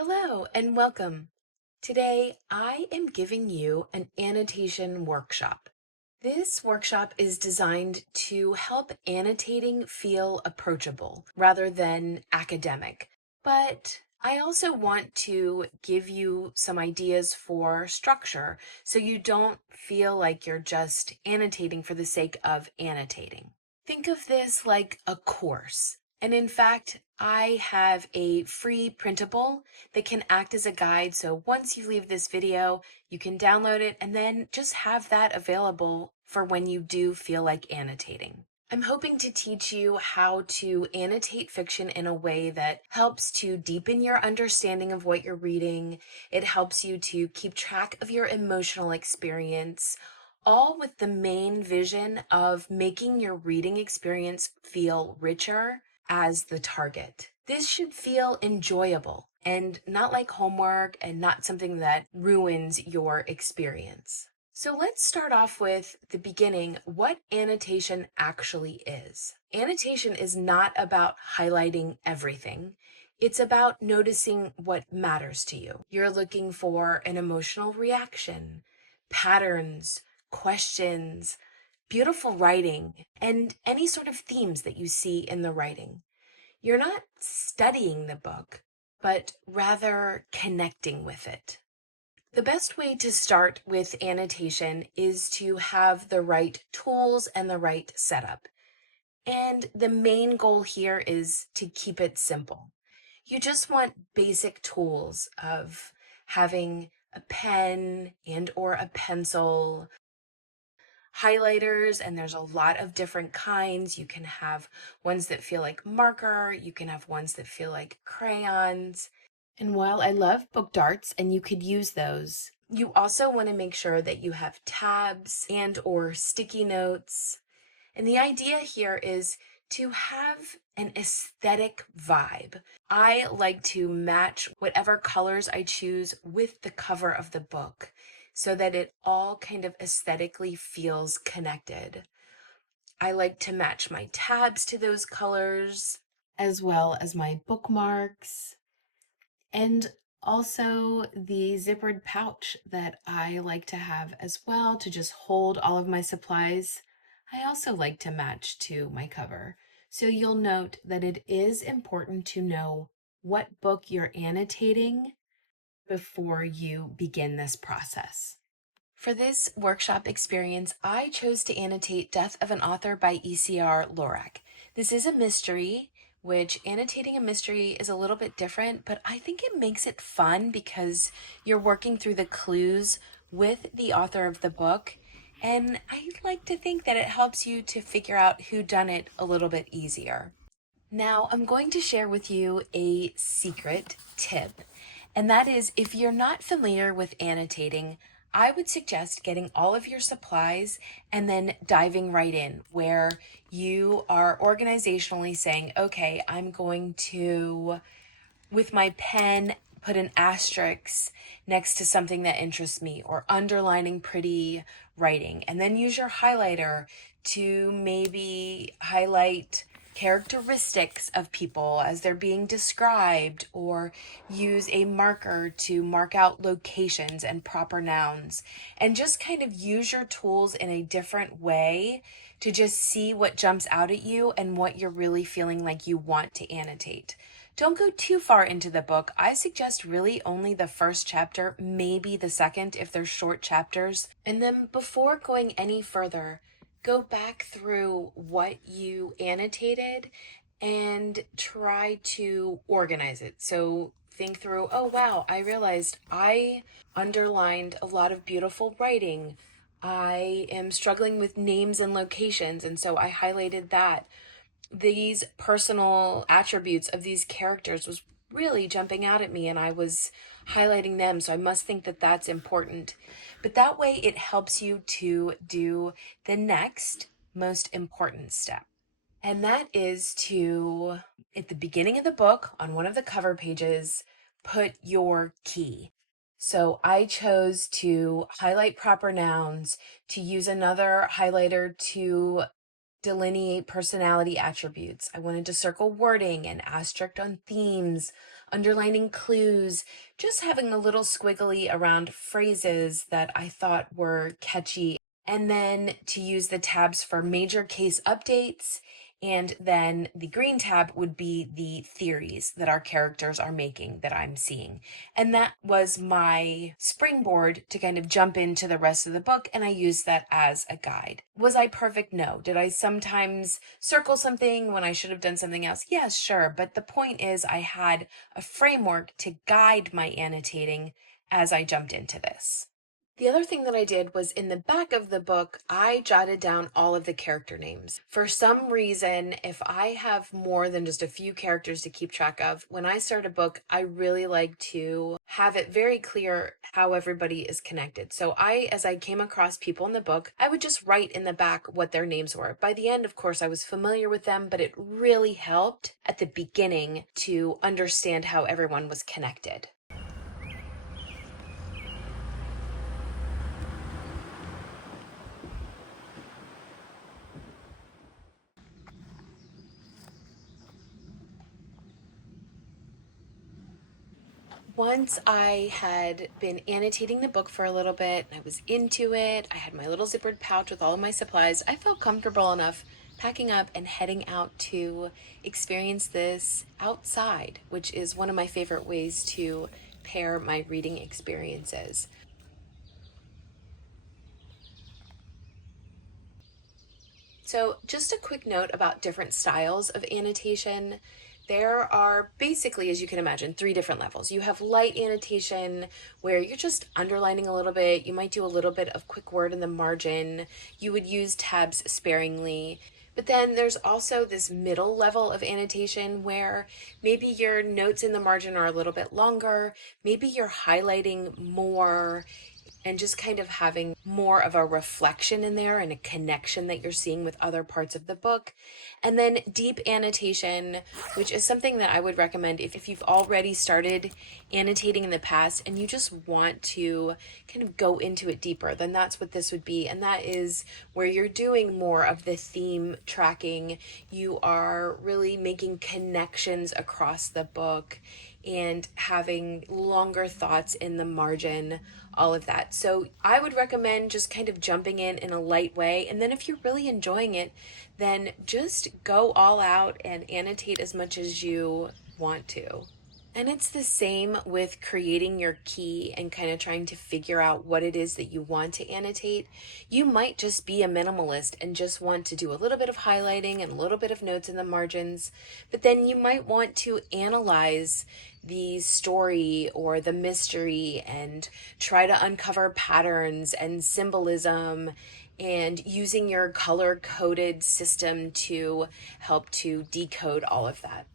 Hello and welcome. Today I am giving you an annotation workshop. This workshop is designed to help annotating feel approachable rather than academic. But I also want to give you some ideas for structure so you don't feel like you're just annotating for the sake of annotating. Think of this like a course. And in fact, I have a free printable that can act as a guide. So once you leave this video, you can download it and then just have that available for when you do feel like annotating. I'm hoping to teach you how to annotate fiction in a way that helps to deepen your understanding of what you're reading. It helps you to keep track of your emotional experience, all with the main vision of making your reading experience feel richer as the target. This should feel enjoyable and not like homework and not something that ruins your experience. So let's start off with the beginning, what annotation actually is. Annotation is not about highlighting everything. It's about noticing what matters to you. You're looking for an emotional reaction, patterns, questions, beautiful writing, and any sort of themes that you see in the writing. You're not studying the book, but rather connecting with it. The best way to start with annotation is to have the right tools and the right setup. And the main goal here is to keep it simple. You just want basic tools of having a pen and or a pencil, highlighters, and there's a lot of different kinds. You can have ones that feel like marker, you can have ones that feel like crayons. And while I love book darts and you could use those, you also want to make sure that you have tabs and or sticky notes. And the idea here is to have an aesthetic vibe. I like to match whatever colors I choose with the cover of the book so that it all kind of aesthetically feels connected. I like to match my tabs to those colors as well as my bookmarks and also the zippered pouch that I like to have as well to just hold all of my supplies. I also like to match to my cover. So you'll note that it is important to know what book you're annotating before you begin this process. For this workshop experience, I chose to annotate Death of an Author by E.C.R. Lorac. This is a mystery, which annotating a mystery is a little bit different, but I think it makes it fun because you're working through the clues with the author of the book. And I like to think that it helps you to figure out who done it a little bit easier. Now, I'm going to share with you a secret tip, and that is if you're not familiar with annotating, I would suggest getting all of your supplies and then diving right in where you are organizationally saying, okay, I'm going to, with my pen, put an asterisk next to something that interests me or underlining pretty writing, and then use your highlighter to maybe highlight characteristics of people as they're being described, or use a marker to mark out locations and proper nouns, and just kind of use your tools in a different way to just see what jumps out at you and what you're really feeling like you want to annotate. Don't go too far into the book. I suggest really only the first chapter, maybe the second if they're short chapters. And then before going any further, go back through what you annotated and try to organize it. So think through, oh wow, I realized I underlined a lot of beautiful writing. I am struggling with names and locations, and so I highlighted that. These personal attributes of these characters was really jumping out at me, and I was highlighting them, so I must think that that's important. But that way it helps you to do the next most important step. And that is to, at the beginning of the book, on one of the cover pages, put your key. So I chose to highlight proper nouns, to use another highlighter to delineate personality attributes. I wanted to circle wording and asterisk on themes, underlining clues, just having a little squiggly around phrases that I thought were catchy. And then to use the tabs for major case updates. And then the green tab would be the theories that our characters are making that I'm seeing. And that was my springboard to kind of jump into the rest of the book, and I used that as a guide. Was I perfect? No. Did I sometimes circle something when I should have done something else? Yes, sure. But the point is, I had a framework to guide my annotating as I jumped into this. The other thing that I did was in the back of the book, I jotted down all of the character names. For some reason, if I have more than just a few characters to keep track of, when I start a book, I really like to have it very clear how everybody is connected. So as I came across people in the book, I would just write in the back what their names were. By the end, of course, I was familiar with them, but it really helped at the beginning to understand how everyone was connected. Once I had been annotating the book for a little bit and I was into it, I had my little zippered pouch with all of my supplies, I felt comfortable enough packing up and heading out to experience this outside, which is one of my favorite ways to pair my reading experiences. So just a quick note about different styles of annotation. There are basically, as you can imagine, 3 different levels. You have light annotation where you're just underlining a little bit. You might do a little bit of quick word in the margin. You would use tabs sparingly. But then there's also this middle level of annotation where maybe your notes in the margin are a little bit longer. Maybe you're highlighting more and just kind of having more of a reflection in there and a connection that you're seeing with other parts of the book. And then deep annotation, which is something that I would recommend if you've already started annotating in the past and you just want to kind of go into it deeper, then that's what this would be. And that is where you're doing more of the theme tracking. You are really making connections across the book and having longer thoughts in the margin, all of that. So I would recommend just kind of jumping in a light way. And then if you're really enjoying it, then just go all out and annotate as much as you want to. And it's the same with creating your key and kind of trying to figure out what it is that you want to annotate. You might just be a minimalist and just want to do a little bit of highlighting and a little bit of notes in the margins, but then you might want to analyze the story or the mystery and try to uncover patterns and symbolism and using your color-coded system to help to decode all of that.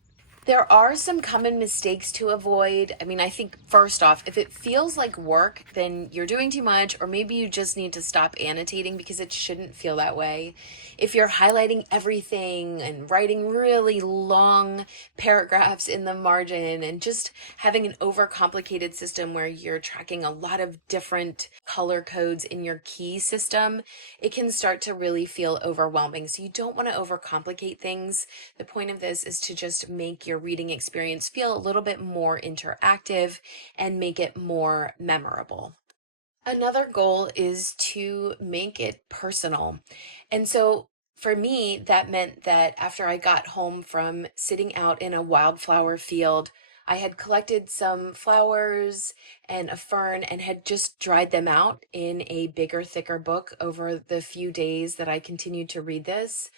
There are some common mistakes to avoid. I mean, I think first off, if it feels like work, then you're doing too much, or maybe you just need to stop annotating because it shouldn't feel that way. If you're highlighting everything and writing really long paragraphs in the margin and just having an overcomplicated system where you're tracking a lot of different color codes in your key system, it can start to really feel overwhelming. So you don't want to overcomplicate things. The point of this is to just make your reading experience feel a little bit more interactive and make it more memorable. Another goal is to make it personal. And so for me, that meant that after I got home from sitting out in a wildflower field, I had collected some flowers and a fern and had just dried them out in a bigger, thicker book over the few days that I continued to read this.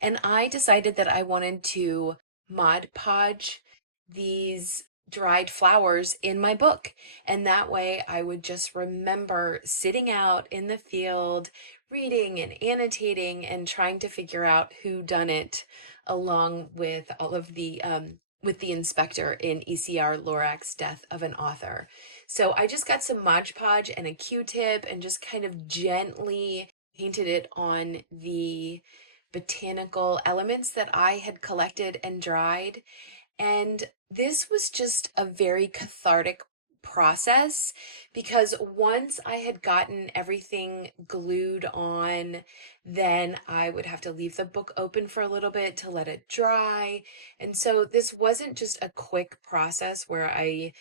And I decided that I wanted to Mod Podge these dried flowers in my book. And that way I would just remember sitting out in the field, reading and annotating and trying to figure out who done it along with all of the with the inspector in ECR Lorac's Death of an Author. So I just got some Mod Podge and a Q-tip and just kind of gently painted it on the botanical elements that I had collected and dried. And this was just a very cathartic process, because once I had gotten everything glued on, then I would have to leave the book open for a little bit to let it dry. And so this wasn't just a quick process where I,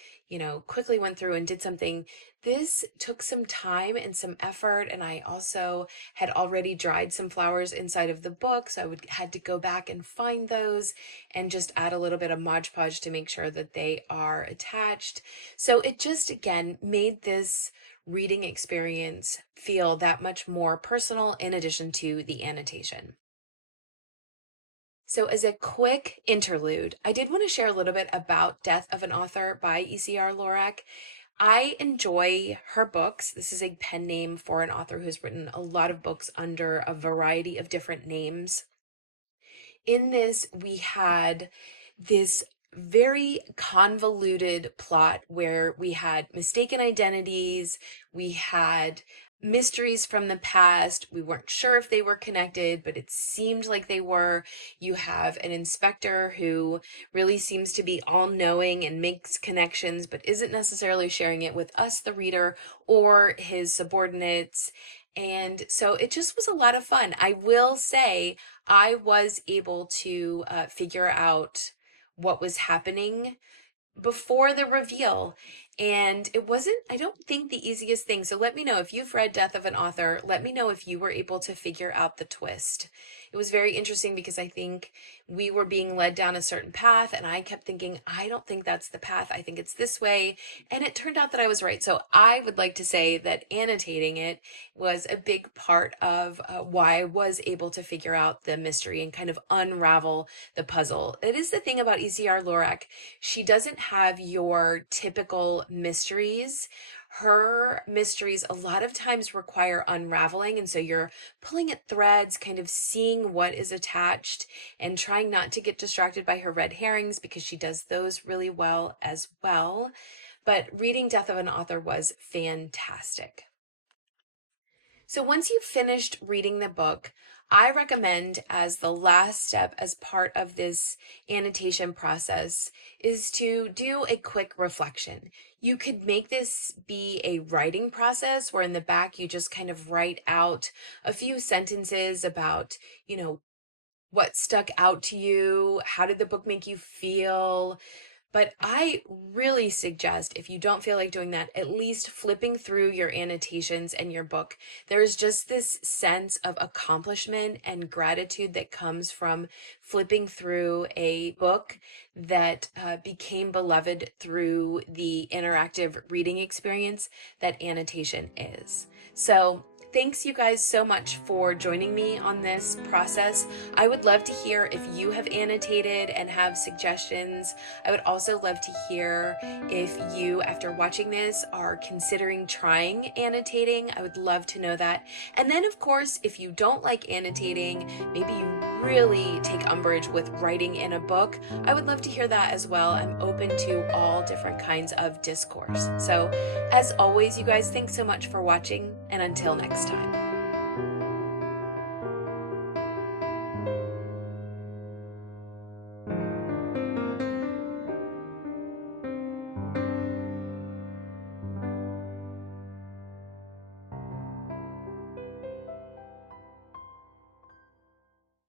quickly went through and did something. This took some time and some effort, and I also had already dried some flowers inside of the book, so had to go back and find those and just add a little bit of Mod Podge to make sure that they are attached. So it just, again, made this reading experience feel that much more personal in addition to the annotation. So as a quick interlude, I did want to share a little bit about Death of an Author by E.C.R. Lorac. I enjoy her books. This is a pen name for an author who's written a lot of books under a variety of different names. In this, we had this very convoluted plot where we had mistaken identities, we had mysteries from the past. We weren't sure if they were connected, but it seemed like they were. You have an inspector who really seems to be all-knowing and makes connections, but isn't necessarily sharing it with us, the reader, or his subordinates. And so it just was a lot of fun. I will say I was able to figure out what was happening before the reveal. And it wasn't, I don't think, the easiest thing. So let me know if you've read Death of an Author. Let me know if you were able to figure out the twist. It was very interesting because I think we were being led down a certain path, and I kept thinking, I don't think that's the path. I think it's this way. And it turned out that I was right. So I would like to say that annotating it was a big part of why I was able to figure out the mystery and kind of unravel the puzzle. It is the thing about E.C.R. Lorac. She doesn't have your typical mysteries. Her mysteries a lot of times require unraveling, and so you're pulling at threads, kind of seeing what is attached and trying not to get distracted by her red herrings, because she does those really well as well. But reading Death of an Author was fantastic. So once you've finished reading the book, I recommend, as the last step as part of this annotation process, is to do a quick reflection. You could make this be a writing process where in the back you just kind of write out a few sentences about, what stuck out to you, how did the book make you feel. But I really suggest, if you don't feel like doing that, at least flipping through your annotations and your book. There's just this sense of accomplishment and gratitude that comes from flipping through a book that became beloved through the interactive reading experience that annotation is. So thanks you guys so much for joining me on this process. I would love to hear if you have annotated and have suggestions. I would also love to hear if you, after watching this, are considering trying annotating. I would love to know that. And then, of course, if you don't like annotating, maybe you really take umbrage with writing in a book, I would love to hear that as well. I'm open to all different kinds of discourse. So as always, you guys, thanks so much for watching, and until next time.